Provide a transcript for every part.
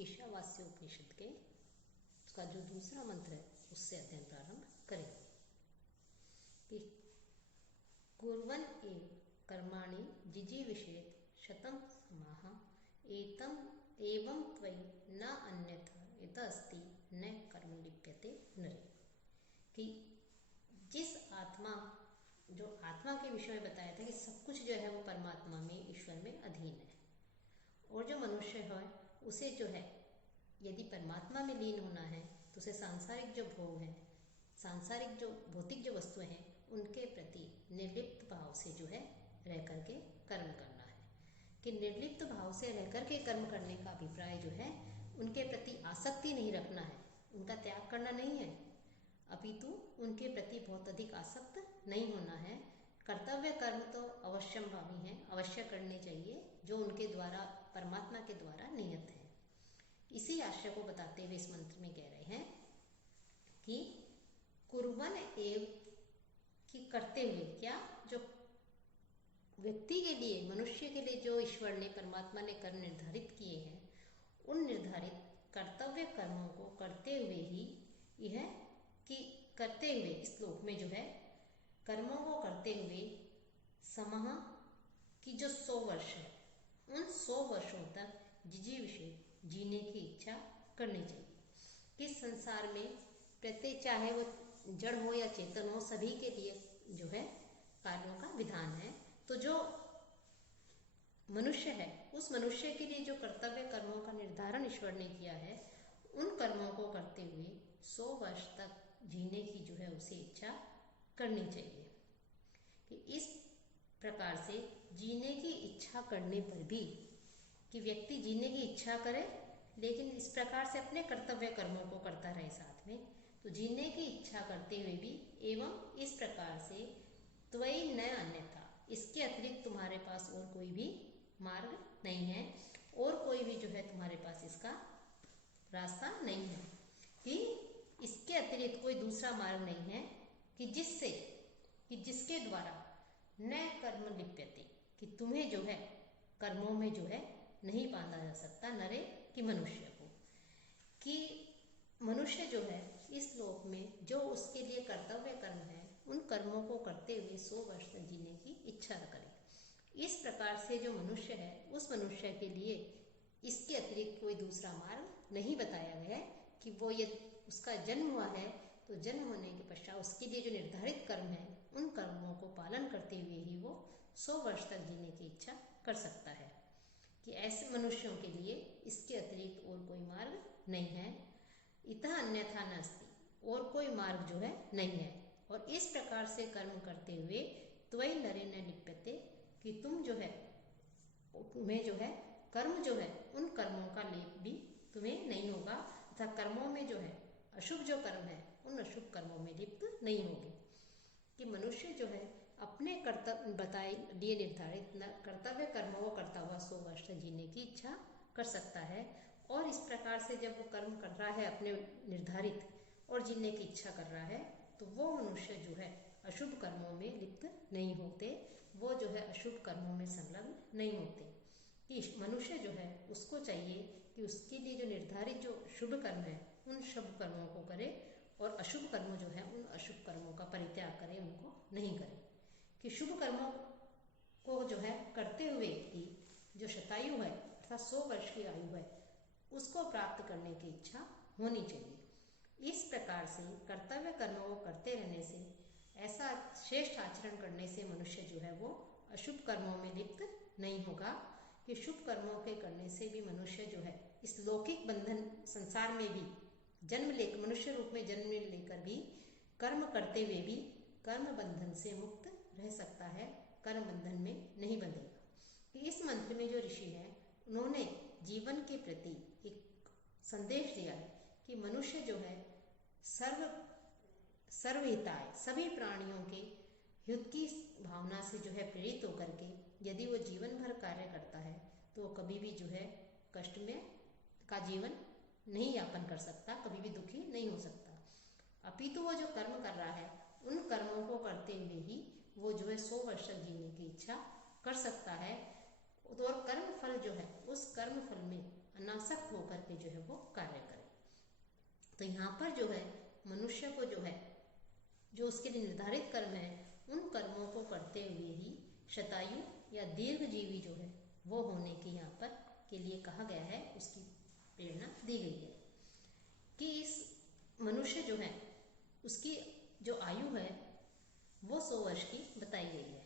ईशावास्य उपनिषद के उसका जो दूसरा मंत्र है उससे अध्ययन प्रारंभ करेंगे कि कुर्वन् एव कर्माणि जिजीविषेत् शतं समाः एतम एवं त्वयि न अन्यथा यथा अस्ति न कर्म लिप्यते नरे। कि जिस आत्मा जो आत्मा के विषय में बताया था कि सब कुछ जो है वो परमात्मा में ईश्वर में अधीन है, और जो मनुष्य है उसे जो है यदि परमात्मा में लीन होना है तो उसे सांसारिक जो भोग हैं, सांसारिक जो भौतिक जो वस्तुएं हैं उनके प्रति निर्लिप्त भाव से जो है रह करके कर्म करना है। कि निर्लिप्त भाव से रह करके कर्म करने का अभिप्राय जो है उनके प्रति आसक्ति नहीं रखना है, उनका त्याग करना नहीं है, अपितु उनके प्रति बहुत अधिक आसक्त नहीं होना है। कर्तव्य कर्म तो अवश्यंभावी हैं, अवश्य करने चाहिए जो उनके द्वारा परमात्मा के द्वारा नियत है। इसी आशय को बताते हुए इस मंत्र में कह रहे हैं कि कुर्वन् एव, कि करते हुए क्या, जो व्यक्ति के लिए, मनुष्य के लिए जो ईश्वर ने परमात्मा ने कर्म निर्धारित किए हैं उन निर्धारित कर्तव्य कर्मों को करते हुए ही यह कि करते हुए इस श्लोक में जो है कर्मों को करते हुए समः की जो 100 वर्ष है उन 100 वर्षों तक जिजीविषेत् जीने की इच्छा करनी चाहिए। कि संसार में प्रत्येक, चाहे वो जड़ हो या चेतन हो, सभी के लिए जो है कार्यों का विधान है। तो जो मनुष्य है उस मनुष्य के लिए जो कर्तव्य कर्मों का निर्धारण ईश्वर ने किया है उन कर्मों को करते हुए 100 वर्ष तक जीने की जो है उसे इच्छा करनी चाहिए। कि इस प्रकार से जीने की इच्छा करने पर भी, कि व्यक्ति जीने की इच्छा करे लेकिन इस प्रकार से अपने कर्तव्य कर्मों को करता रहे साथ में, तो जीने की इच्छा करते हुए भी एवं इस प्रकार से त्वयि न अन्यथा, इसके अतिरिक्त तुम्हारे पास और कोई भी मार्ग नहीं है, और कोई भी जो है तुम्हारे पास इसका रास्ता नहीं है। कि इसके अतिरिक्त कोई दूसरा मार्ग नहीं है कि जिससे, कि जिसके द्वारा न कर्म लिप्यते, कि तुम्हें जो है कर्मों में जो है नहीं बांधा जा सकता, नरे कि मनुष्य को। कि मनुष्य जो है इस लोक में जो उसके लिए कर्तव्य कर्म है उन कर्मों को करते हुए 100 वर्ष तक जीने की इच्छा करे। इस प्रकार से जो मनुष्य है उस मनुष्य के लिए इसके अतिरिक्त कोई दूसरा मार्ग नहीं बताया गया है। कि वो यदि उसका जन्म हुआ है तो जन्म होने के पश्चात उसके लिए जो निर्धारित कर्म है उन कर्मों को पालन करते हुए ही वो 100 वर्ष तक जीने की इच्छा कर सकता है। कि ऐसे मनुष्यों के लिए इसके अतिरिक्त और कोई मार्ग नहीं है। इतः अन्यथा नास्ति, और कोई मार्ग जो है नहीं है। और इस प्रकार से कर्म करते हुए त्वयि नरे न लिप्यते, कि तुम जो है तुम्हें जो है कर्म जो है उन कर्मों का लेप भी तुम्हें नहीं होगा, तथा कर्मों में जो है अशुभ जो कर्म है उन अशुभ कर्मों में लिप्त नहीं होगी। कि मनुष्य जो है अपने कर्तव्य बताए लिए निर्धारित कर्तव्य कर्मों को करता हुआ 100 वर्ष तक जीने की इच्छा कर सकता है। और इस प्रकार से जब वो कर्म कर रहा है अपने निर्धारित और जीने की इच्छा कर रहा है तो वो मनुष्य जो है अशुभ कर्मों में लिप्त नहीं होते, वो जो है अशुभ कर्मों में संलग्न नहीं होते। कि मनुष्य जो है उसको चाहिए कि उसके लिए जो निर्धारित जो शुभ कर्म है उन शुभ कर्मों को करे, और अशुभ कर्म जो है उन अशुभ कर्मों का परित्याग करे, उनको नहीं करे। कि शुभ कर्मों को जो है करते हुए ही जो शतायु है अर्थात 100 वर्ष की आयु है उसको प्राप्त करने की इच्छा होनी चाहिए। इस प्रकार से कर्तव्य कर्मों को करते रहने से, ऐसा श्रेष्ठ आचरण करने से मनुष्य जो है वो अशुभ कर्मों में लिप्त नहीं होगा। कि शुभ कर्मों के करने से भी मनुष्य जो है इस लौकिक बंधन संसार में भी जन्म लेकर, मनुष्य रूप में जन्म लेकर भी कर्म करते हुए भी कर्म बंधन से मुक्त रह सकता है, कर्म बंधन में नहीं बंधेगा। कि इस मंत्र में जो ऋषि हैं उन्होंने जीवन के प्रति एक संदेश दिया है कि मनुष्य जो है सर्वहिताय, सभी प्राणियों के हित की भावना से जो है प्रेरित होकर के यदि वो जीवन भर कार्य करता है तो वो कभी भी जो है कष्ट में का जीवन नहीं यापन कर सकता, कभी भी दुखी नहीं हो सकता। अपितु वो जो कर्म कर रहा है उन कर्मों को करते हुए ही वो जो है 100 वर्ष तक जीने की इच्छा कर सकता है। और कर्म फल जो है उस कर्म फल में अनासक्त होकर के जो है वो कार्य करे। तो यहाँ पर जो है मनुष्य को जो है जो उसके लिए निर्धारित कर्म है उन कर्मों को करते हुए ही शतायु या दीर्घजीवी जो है वो होने की यहाँ पर के लिए कहा गया है, उसकी प्रेरणा दी गई है कि इस मनुष्य जो है उसकी जो आयु है वो 100 वर्ष की बताई गई है।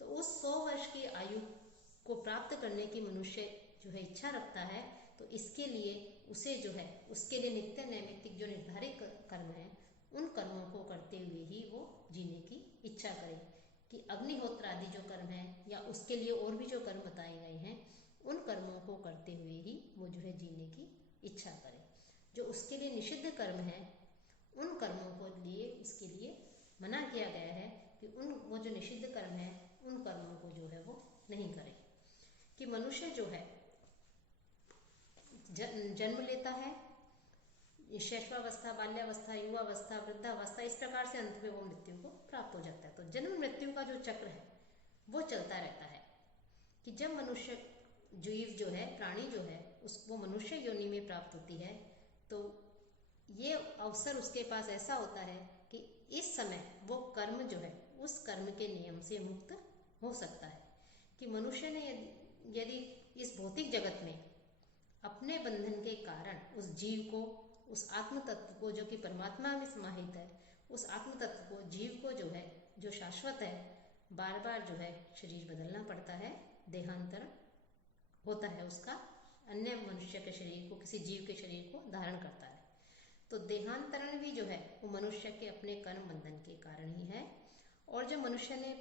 तो उस 100 वर्ष की आयु को प्राप्त करने की मनुष्य जो है इच्छा रखता है, तो इसके लिए उसे जो है उसके लिए नित्य नैमित्तिक जो निर्धारित कर्म है उन कर्मों को करते हुए ही वो जीने की इच्छा करे। कि अग्निहोत्र आदि जो कर्म है या उसके लिए और भी जो कर्म बताए गए हैं उन कर्मों को करते हुए ही वो जो है जीने की इच्छा करे। जो उसके लिए निषिद्ध कर्म है उन कर्मों को लिए उसके लिए मना किया गया है कि वो जो निषिद्ध कर्म है उन कर्मों को जो है वो नहीं करे। कि मनुष्य जो है जन्म लेता है, शैशवावस्था, बाल्यावस्था, युवावस्था, वृद्धावस्था, इस प्रकार से अंत में वो मृत्यु को प्राप्त हो जाता है। तो जन्म मृत्यु का जो चक्र है वो चलता रहता है कि जब मनुष्य जीव जो है, प्राणी जो है, उसको मनुष्य योनि में प्राप्त होती है तो ये अवसर उसके पास ऐसा होता है कि इस समय वो कर्म जो है उस कर्म के नियम से मुक्त हो सकता है। कि मनुष्य ने यदि इस भौतिक जगत में अपने बंधन के कारण उस जीव को, उस आत्म तत्व को जो कि परमात्मा में समाहित है, उस आत्म तत्व को, जीव को जो है, जो शाश्वत है, बार बार जो है शरीर बदलना पड़ता है, देहांतरण होता है उसका, अन्य मनुष्य के शरीर को, किसी जीव के शरीर को धारण करता है। तो देहांतरण भी जो है वो मनुष्य के अपने कर्म बंधन के कारण ही है। और जो मनुष्य ने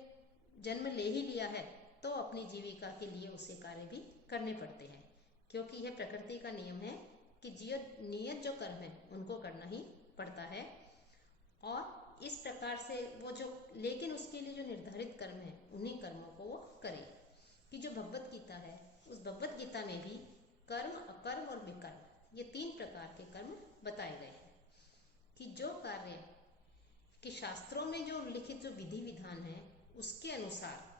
जन्म ले ही लिया है तो अपनी जीविका के लिए उसे कार्य भी करने पड़ते हैं, क्योंकि यह प्रकृति का नियम है कि नियत जो कर्म है उनको करना ही पड़ता है। और इस प्रकार से वो जो, लेकिन उसके लिए जो निर्धारित कर्म है उन्हीं कर्मों को वो करे। कि जो भगवत गीता है उस भगवत गीता में भी कर्म, अकर्म और विकर्म ये 3 प्रकार के कर्म बताए गए हैं। कि जो कार्य कि शास्त्रों में जो लिखित जो विधि विधान है उसके अनुसार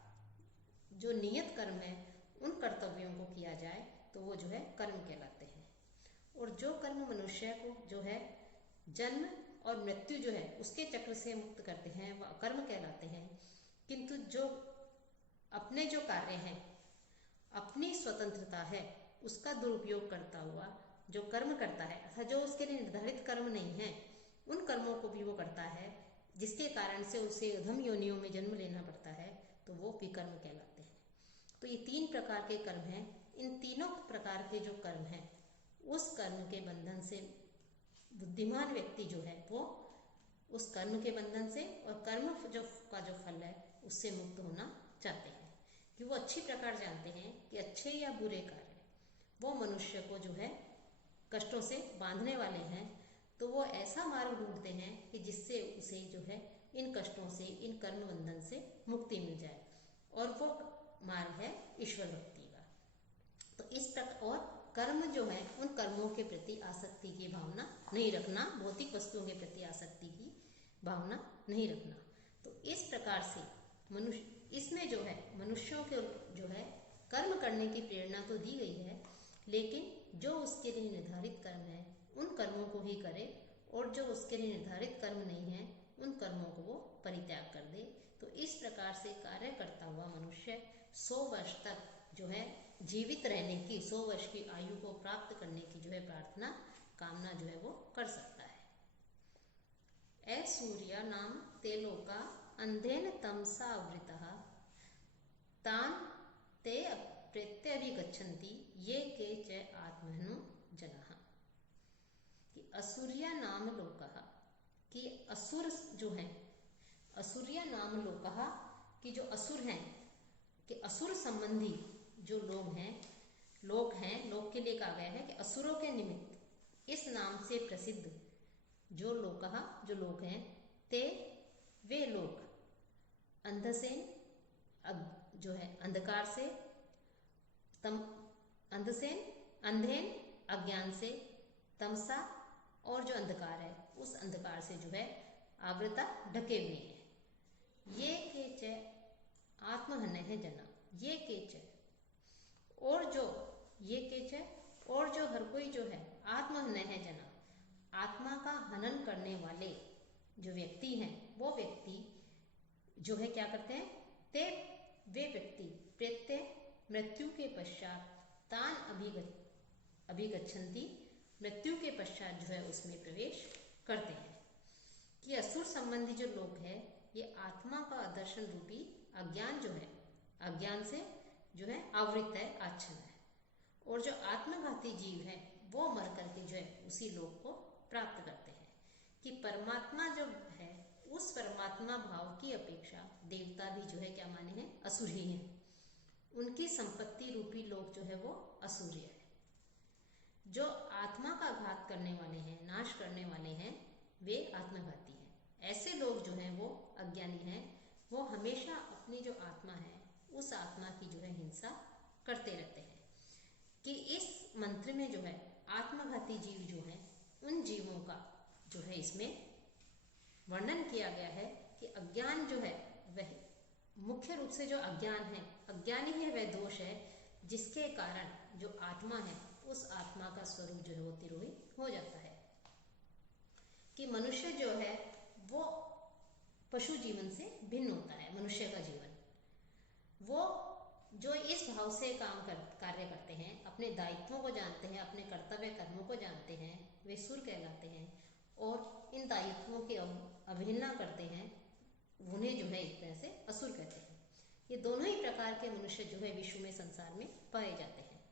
जो नियत कर्म है उन कर्तव्यों को किया जाए तो वो जो है कर्म कहलाते हैं। और जो कर्म मनुष्य को जो है जन्म और मृत्यु जो है उसके चक्र से मुक्त करते हैं वह अकर्म कहलाते हैं। किंतु जो अपने जो कार्य हैं, अपनी स्वतंत्रता है, उसका दुरुपयोग करता हुआ जो कर्म करता है अर्थात जो उसके लिए निर्धारित कर्म नहीं है उन कर्मों को भी वो करता है, जिसके कारण से उसे अधम योनियों में जन्म लेना पड़ता है, तो वो विकर्म कहलाते हैं। तो ये 3 प्रकार के कर्म हैं। इन तीनों प्रकार के जो कर्म हैं उस कर्म के बंधन से बुद्धिमान व्यक्ति जो है वो उस कर्म के बंधन से और कर्म जो का जो फल है उससे मुक्त होना चाहते हैं। कि वो अच्छी प्रकार जानते हैं कि अच्छे या बुरे कार्य वो मनुष्य को जो है कष्टों से बांधने वाले हैं, तो वो ऐसा मार्ग ढूंढते हैं कि जिससे उसे जो है इन कष्टों से, इन कर्म बंधन से मुक्ति मिल जाए। और वो मार्ग है ईश्वर भक्ति का। तो इस प्रकार, और कर्म जो है उन कर्मों के प्रति आसक्ति की भावना नहीं रखना, भौतिक वस्तुओं के प्रति आसक्ति की भावना नहीं रखना। तो इस प्रकार से मनुष्य, इसमें जो है मनुष्यों के जो है कर्म करने की प्रेरणा तो दी गई है, लेकिन जो उसके लिए निर्धारित कर्म है उन कर्मों को ही करे, और जो उसके लिए निर्धारित कर्म नहीं है उन कर्मों को वो परित्याग कर दे। तो इस प्रकार से कार्य करता हुआ मनुष्य 100 वर्ष तक जो है जीवित रहने की, 100 वर्ष की आयु को प्राप्त करने की जो है प्रार्थना, कामना जो है वो कर सकता है। ए सूर्य नाम ते लोका अंधेन तमसा आवृतः तान ते प्रत्यभिगच्छन्ति ये के च आत्मनो जनाः। कि असुर्या नाम लोकः, कि असुर जो है, असुर्या नाम लोकः, कि जो असुर हैं, कि असुर संबंधी जो लोग हैं, लोक के लिए कहा गया है कि असुरों के निमित्त इस नाम से प्रसिद्ध जो लोकः, जो लोग हैं, ते वे लोग अंधसेन जो है अंधकार से, अंधसेन अंधेन अज्ञान से, तमसा और जो अंधकार है उस अंधकार से जो है आवृता ढके हुए हैं। ये के च आत्महन है जना, ये के च, और जो ये के च आत्महनः जना, आत्मा का हनन करने वाले जो व्यक्ति हैं वो व्यक्ति जो है क्या करते हैं, ते वे व्यक्ति प्रत्यय मृत्यु के पश्चात तान अभिगच्छन्ति, मृत्यु के पश्चात जो है उसमें प्रवेश करते हैं। कि असुर संबंधी जो लोग हैं ये आत्मा का दर्शन रूपी अज्ञान जो है, अज्ञान से जो है आवृत है, आच्छन्न है, और जो आत्मघाती जीव है वो मर करके जो है उसी लोक को प्राप्त करते हैं। कि परमात्मा जो है उस परमात्मा भाव की अपेक्षा देवता भी जो है क्या माने हैं, असुर ही हैं। उनकी संपत्ति रूपी लोक जो है वो असुर्य है। जो आत्मा का घात करने वाले हैं, नाश करने वाले हैं, वे आत्मघाती हैं। ऐसे लोग जो हैं वो अज्ञानी हैं, वो हमेशा अपनी जो आत्मा है उस आत्मा की जो है हिंसा करते रहते हैं। कि इस मंत्र में जो है आत्मघाती जीव जो हैं उन जीवों का जो है इसमें वर्णन किया गया है कि अज्ञान जो है वह मुख्य रूप से जो अज्ञान है, अज्ञानी है वह दोष है जिसके कारण जो आत्मा है उस आत्मा का स्वरूप जो है वो तिरोही हो जाता है। कि मनुष्य जो है वो पशु जीवन से भिन्न होता है। मनुष्य का जीवन वो जो इस भाव से कार्य करते हैं, अपने दायित्वों को जानते हैं, अपने कर्तव्य कर्मों को जानते हैं, वे सुर कहलाते हैं। और इन दायित्वों की अवहेलना करते हैं, उन्हें जो है एक तरह से असुर कहते हैं। ये दोनों ही प्रकार के मनुष्य जो है विश्व में, संसार में पाए जाते हैं।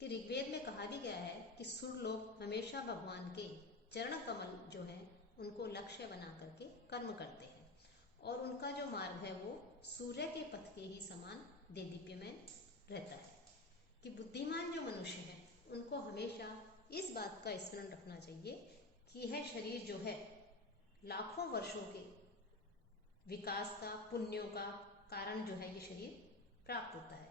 कि ऋग्वेद में कहा भी गया है कि सुर लोग हमेशा भगवान के चरण कमल जो है उनको लक्ष्य बना करके कर्म करते हैं, और उनका जो मार्ग है वो सूर्य के पथ के ही समान देदीप्यमय रहता है। कि बुद्धिमान जो मनुष्य हैं उनको हमेशा इस बात का स्मरण रखना चाहिए कि यह शरीर जो है लाखों वर्षों के विकास का, पुण्यों का कारण जो है ये शरीर प्राप्त होता है।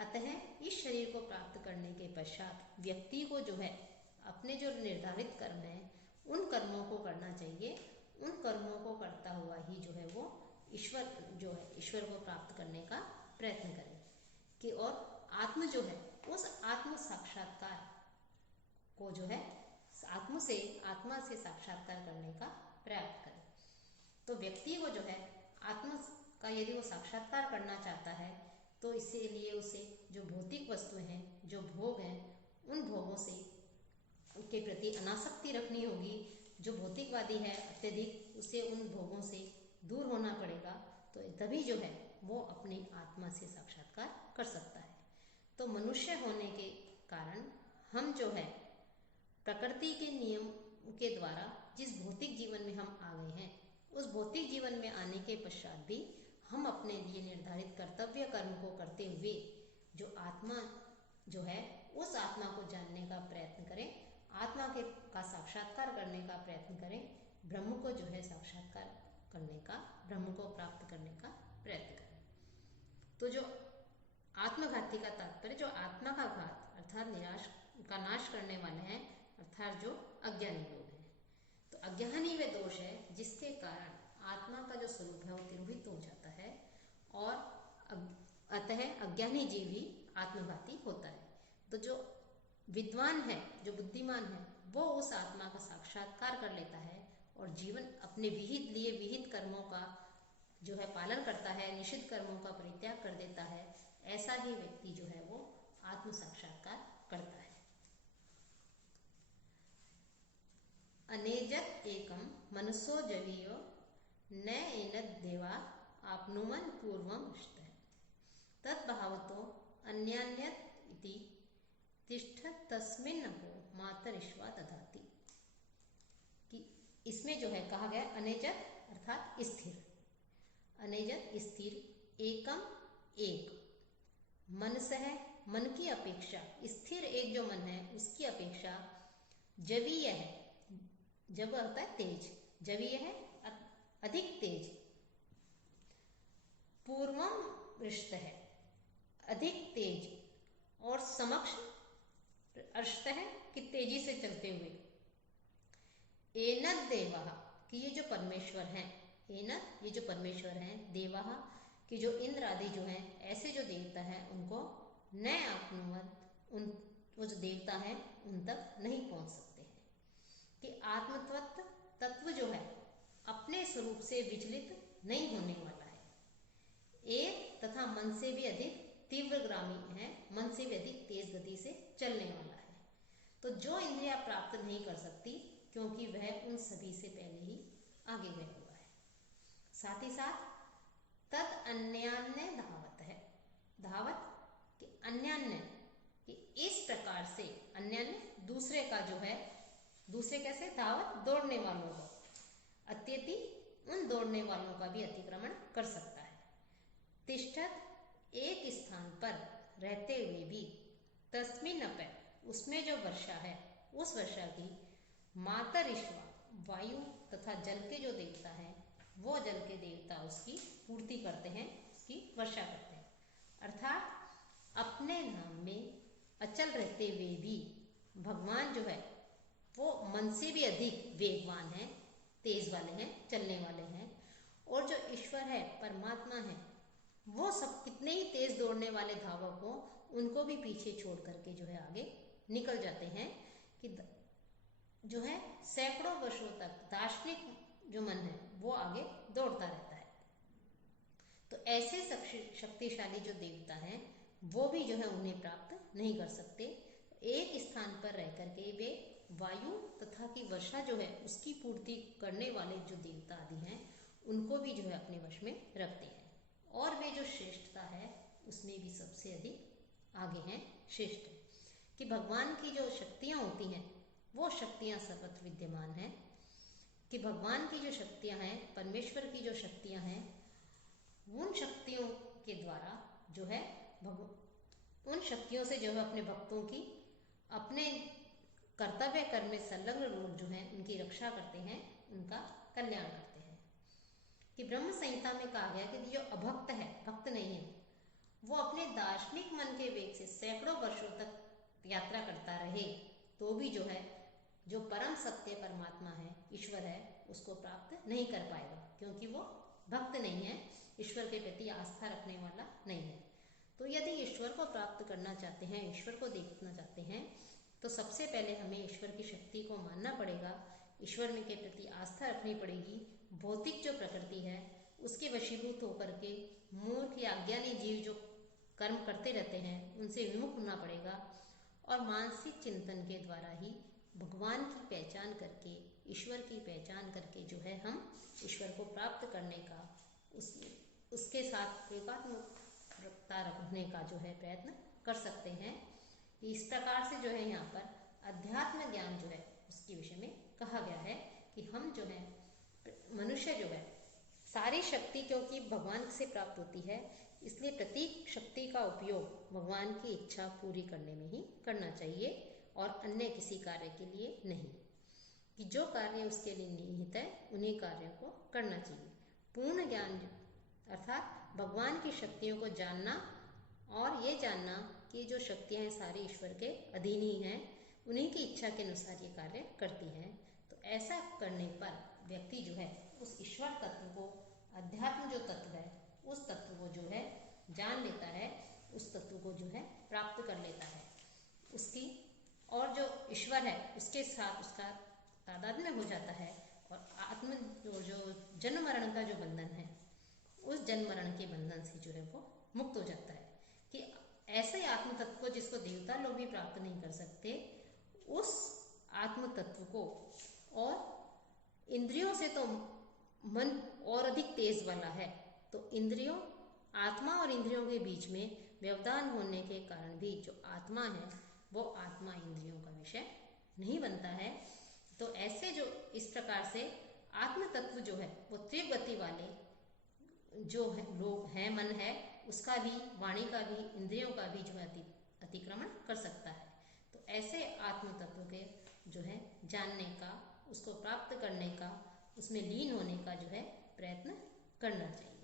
अतः इस शरीर को प्राप्त करने के पश्चात व्यक्ति को जो है अपने जो निर्धारित कर्म है उन कर्मों को करना चाहिए। उन कर्मों को करता हुआ ही जो है वो ईश्वर जो है, ईश्वर को प्राप्त करने का प्रयत्न करें। कि और आत्म जो है उस आत्म साक्षात्कार को जो है आत्मा से साक्षात्कार करने का प्रयास करें। तो व्यक्ति को जो है आत्मा का यदि वो साक्षात्कार करना चाहता है तो इसीलिए उसे जो भौतिक वस्तुएं हैं, जो भोग हैं, उन भोगों से के प्रति अनासक्ति रखनी होगी। जो भौतिकवादी है अत्यधिक, उसे उन भोगों से दूर होना पड़ेगा। तो तभी जो है वो अपनी आत्मा से साक्षात्कार कर सकता है। तो मनुष्य होने के कारण हम जो है प्रकृति के नियम के द्वारा जिस भौतिक जीवन में हम आ गए हैं, उस भौतिक जीवन में आने के पश्चात भी हम अपने लिए निर्धारित कर्तव्य कर्म को करते हुए जो आत्मा जो है उस आत्मा को जानने का प्रयत्न करें, आत्मा का साक्षात्कार करने का प्रयत्न करें, ब्रह्म को जो है साक्षात्कार करने का, ब्रह्म को प्राप्त करने का प्रयत्न करें। तो जो आत्मघाती का तात्पर्य जो आत्मा का घात अर्थात निराश का नाश करने वाले हैं, अर्थात जो अज्ञानी लोग हैं। तो अज्ञानी वे दोष है जिसके कारण आत्मा का जो स्वरूप है वो तिरोहित हो जाता है, और अतः अज्ञानी जीव ही आत्मघाती होता है। तो जो विद्वान है, जो बुद्धिमान है, वो उस आत्मा का साक्षात्कार कर लेता है और जीवन अपने विहित कर्मों का जो है पालन करता है, निषिद्ध कर्मों का परित्याग कर देता है। ऐसा ही व्यक्ति जो है वो आत्म साक्षात्कार करता है। अनेजत एकम मनसो जवीयो न एनद देवा आपनुमन पूर्वम तद्भावतो अन्यान्यत इति तिष्ठत तस्मिन्नहो मातरिश्वा दधाति। कि इसमें जो है कहा गया अनेजत अर्थात स्थिर, अनेजत स्थिर, एकम एक, मनस है मन की अपेक्षा, स्थिर एक जो मन है उसकी अपेक्षा, जवीय है, जब होता है तेज, जवीय है अधिक तेज, पूर्वम रिष्ट है अधिक तेज, और समक्ष अर्ष्ट है कि तेजी से चलते हुए, एनद देवा कि ये जो परमेश्वर हैं, एनद ये जो परमेश्वर हैं, देवा कि जो इंद्र आदि जो हैं, ऐसे जो देवता हैं उनको न आपनुवत, उन वो जो देवता हैं उन तक नहीं पहुंच सकते हैं। कि आत्मतत्व तत्व जो है अपने स्वरूप से विचलित नहीं होने वाला है, एक तथा मन से भी अधिक तीव्रगामी है, मन से भी अधिक तेज गति से चलने वाला है। तो जो इंद्रियां प्राप्त नहीं कर सकती क्योंकि वह उन सभी से पहले ही आगे गया हुआ है। साथ ही साथ तद अन्यान्य धावत है, धावत कि अन्यान्य कि इस प्रकार से, अन्यान्य दूसरे का जो है, दूसरे कैसे, धावत दौड़ने वालों को, अत्यति उन दौड़ने वालों का भी अतिक्रमण कर सकता है। तिष्ठत एक स्थान पर रहते हुए भी, तस्मिन् अपि उसमें जो वर्षा है उस वर्षा की, मातरिश्वा वायु तथा जल के जो देवता हैं वो जल के देवता उसकी पूर्ति करते हैं, उसकी वर्षा करते हैं। अर्थात अपने नाम में अचल रहते हुए भी भगवान जो है वो मन से भी अधिक वेगवान है, तेज वाले हैं, चलने वाले हैं। और जो ईश्वर है, परमात्मा है, वो सब कितने ही तेज दौड़ने वाले धावक हो उनको भी पीछे छोड़ करके जो है आगे निकल जाते हैं। कि जो है सैकड़ों वर्षों तक दार्शनिक जो मन है वो आगे दौड़ता रहता है। तो ऐसे शक्तिशाली जो देवता हैं वो भी जो है उन्हें प्राप्त नहीं कर सकते। एक स्थान पर रह करके वे वायु तथा की वर्षा जो है उसकी पूर्ति करने वाले जो देवता आदि हैं उनको भी जो है अपने वश में रखते हैं। और वे जो श्रेष्ठता है उसमें भी सबसे अधिक आगे हैं, श्रेष्ठ। कि भगवान की जो शक्तियां होती हैं वो शक्तियां सर्वत्र विद्यमान हैं। कि भगवान की जो शक्तियां हैं, परमेश्वर की जो शक्तियां हैं, उन शक्तियों के द्वारा जो है उन शक्तियों से जो है अपने भक्तों की, अपने कर्तव्य कर्म में संलग्न लोग जो हैं उनकी रक्षा करते हैं, उनका कल्याण करते हैं। कि ब्रह्म संहिता में कहा गया कि जो अभक्त है, भक्त नहीं है, वो अपने दार्शनिक मन के वेग से सैकड़ों वर्षों तक यात्रा करता रहे तो भी जो है जो परम सत्य परमात्मा है, ईश्वर है, उसको प्राप्त नहीं कर पाएगा क्योंकि वो भक्त नहीं है, ईश्वर के प्रति आस्था रखने वाला नहीं है। तो यदि ईश्वर को प्राप्त करना चाहते हैं, ईश्वर को देखना चाहते हैं, तो सबसे पहले हमें ईश्वर की शक्ति को मानना पड़ेगा, ईश्वर में के प्रति आस्था रखनी पड़ेगी। भौतिक जो प्रकृति है उसके वशीभूत होकर के मूर्ख या अज्ञानी जीव जो कर्म करते रहते हैं उनसे विमुख होना पड़ेगा। और मानसिक चिंतन के द्वारा ही भगवान की पहचान करके, ईश्वर की पहचान करके जो है हम ईश्वर को प्राप्त करने का, उसके साथ एकात्मता रखने का जो है प्रयत्न कर सकते हैं। इस प्रकार से जो है यहाँ पर अध्यात्म ज्ञान जो है उसके विषय में कहा गया है कि हम जो है मनुष्य जो है सारी शक्ति क्योंकि भगवान से प्राप्त होती है, इसलिए प्रत्येक शक्ति का उपयोग भगवान की इच्छा पूरी करने में ही करना चाहिए और अन्य किसी कार्य के लिए नहीं। कि जो कार्य उसके लिए निहित है उन्हीं कार्यों को करना चाहिए। पूर्ण ज्ञान अर्थात भगवान की शक्तियों को जानना और ये जानना कि जो शक्तियाँ हैं सारी ईश्वर के अधीन ही हैं, उन्हीं की इच्छा के अनुसार ये कार्य करती हैं। तो ऐसा करने पर व्यक्ति जो है उस ईश्वर तत्व को, अध्यात्म जो तत्व है उस तत्व को जो है जान लेता है, उस तत्व को जो है प्राप्त कर लेता है। उसकी और जो ईश्वर है उसके साथ उसका तादात्म्य हो जाता है और आत्म जो जन्म मरण का जो बंधन है उस जन्म मरण के बंधन से जो है वो मुक्त हो जाता है। कि ऐसे आत्म तत्व को जिसको देवता लोग भी प्राप्त नहीं कर सकते, उस आत्म तत्व को, और इंद्रियों से तो मन और अधिक तेज वाला है, तो इंद्रियों, आत्मा और इंद्रियों के बीच में व्यवधान होने के कारण भी जो आत्मा है वो आत्मा इंद्रियों का विषय नहीं बनता है। तो ऐसे जो इस प्रकार से आत्म तत्व जो है वो तीव्र गति वाले जो है लोग हैं, मन है, उसका भी, वाणी का भी, इंद्रियों का भी जो है अतिक्रमण कर सकता है। तो ऐसे आत्म तत्व के जो है जानने का, उसको प्राप्त करने का, उसमें लीन होने का जो है प्रयत्न करना चाहिए।